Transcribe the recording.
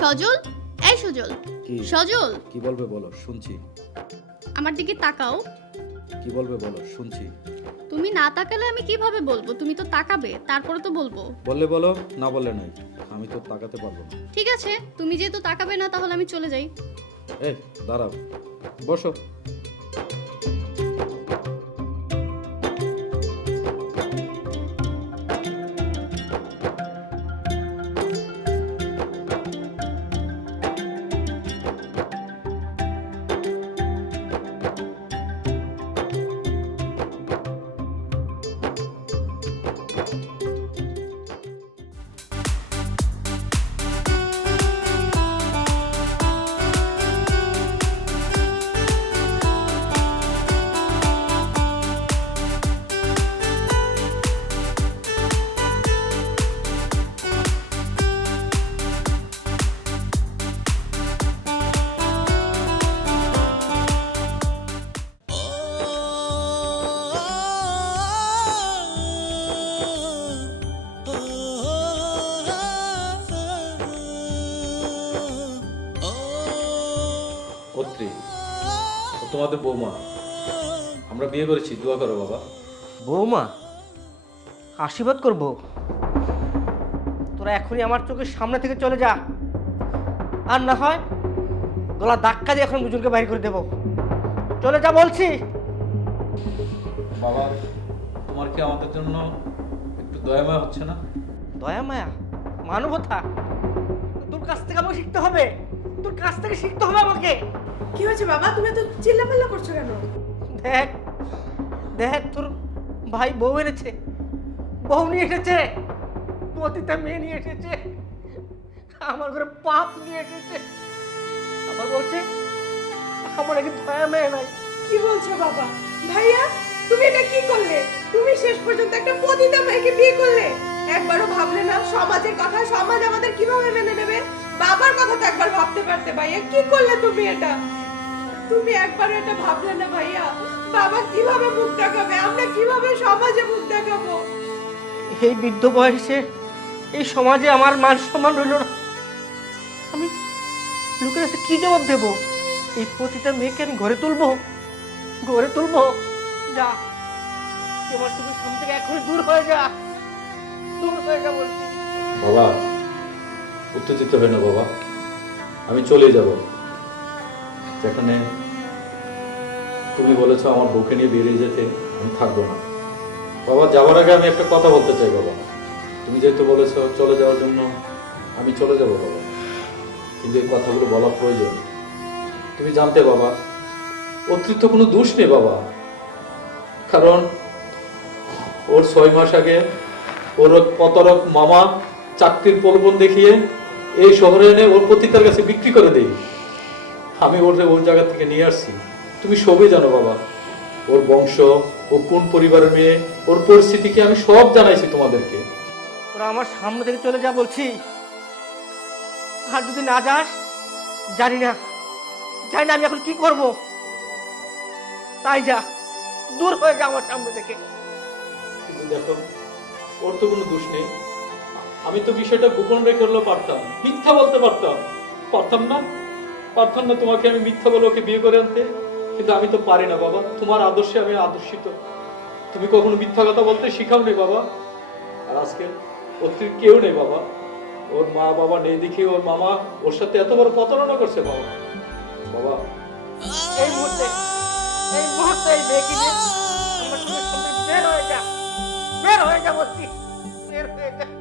সজল? এই সজল। কি? সজল। কি বলবে বলো শুনছি। আমার দিকে তাকাও। কি বলবে বলো শুনছি। তুমি না তাকালে আমি কীভাবে বলব? তুমি তো তাকাবে তারপরে তো বলব। বললে বলো না বললে নাই। আমি তো তাকাতে পারব না। ঠিক আছে তুমি যেহেতু তাকাবে না তাহলে আমি চলে যাই। এই দাঁড়াও। বসো। কর্ত্রী ও তোমাদের বৌমা। আমরা বিয়ে করেছি দোয়া করো বাবা। বৌমা আশীর্বাদ করব। তোরা এখনই আমার চোখের সামনে থেকে চলে যা। আর না হয় গলা ধাক্কা দিয়ে এখন দুজনকে বাইর করে দেব। চলে যা বলছি। বাবা তোমার কি আমাদের জন্য একটু দয়াময় হচ্ছে না? দয়া মায়া মানবতা? তোর কাছ থেকে আমাকে শিখতে হবে। তোর কাছ থেকে শিখতে হবে আমাকে। কি হয়েছে বাবা? তুমি এত চিল্লাপাল্লা করছ কেন? দেখ দেখ তোর ভাই বউ এনেছে। বউ নিয়ে এসেছে। পতিতা মেয়ে নিয়ে এসেছে। আমার ঘরে পাপ নিয়ে এসেছে। আবার বলছে আমার নাকি দয়া মেয়ে নাই। কি বলছো বাবা? ভাইয়া তুমি এটা কি করলে? তুমি শেষ পর্যন্ত একটা পতিতা মেয়েকে বিয়ে করলে। একবারও ভাবলে না সমাজের কথা সমাজ আমাদের কীভাবে মেনে নেবে? বাবার কথা তো একবার ভাবতে পারতে ভাইয়া। কি করলে তুমি এটা? তুমি একবারও এটা ভাবলে না ভাইয়া। বাবা কীভাবে মুখ দেখাবে? আমরা কীভাবে সমাজে মুখ দেখাবো? এই বৃদ্ধ বয়সে এই সমাজে আমার মান সম্মান রইল না। আমি লোকের কাছে কি জবাব দেব? এই প্রতিটা মেয়েকে আমি ঘরে তুলবো? ঘরে তুলবো? যা। তোমার তুমি সামনে থেকে এখনই দূর হয়ে যা। দূর হয়ে যা বলছি। বাবা উত্তেজিত হয় না বাবা। আমি চলে যাব। যেখানে তুমি বলেছ আমার বউকে নিয়ে বেরিয়ে যেতে, আমি থাকব না। বাবা, যাওয়ার আগে আমি একটা কথা বলতে চাই, বাবা। তুমি যেহেতু বলেছ চলে যাওয়ার জন্য, আমি চলে যাব, বাবা। কিন্তু এই কথাগুলো বলা প্রয়োজন। তুমি জানতে, বাবা অতিরিক্ত কোনো দোষ নেই, বাবা। কারণ ওর ছয় মাস আগে ওর কতরক মামা চাকরির প্রলোভন দেখিয়ে এই শহরে এনে ওর পতিতার কাছে বিক্রি করে দেই আমি ওর ওর জায়গা থেকে নিয়ে আসছি। তুমি সবই জানো বাবা। ওর বংশ ও কোন পরিবারের মেয়ে ওর পরিস্থিতিকে আমি সব জানাইছি তোমাদেরকে। তোরা আমার সামনে থেকে চলে যা বলছি। আর যদি না যাস জানি না। জানি না আমি এখন কি করব। তাই যা দূর হয়ে যা আমার সামনে থেকে। কিন্তু দেখো ওর তো কোনো দোষ নেই। আমি তো বিষয়টা গোপন রেখে হলেও পারতাম মিথ্যা বলতে পারতাম। পারতাম না। পারতাম না তোমাকে আমি মিথ্যা বলে ওকে বিয়ে করে আনতে। কিন্তু আমি তো পারি না, বাবা। তোমার আদর্শে আমি আদর্শিত। তুমি কখনো মিথ্যা কথা বলতে শিখাও নেই বাবা। আর আজকে ওর কেউ নেই, বাবা। ওর মা বাবা নেই দেখি ওর মামা ওর সাথে এত বড় প্রতারণা করছে, বাবা। বাবা, এই মুহূর্তে এই মুহূর্তে এই সামনে বের হয়ে যা। বের হয়ে যা বলছি। বের হয়ে যা।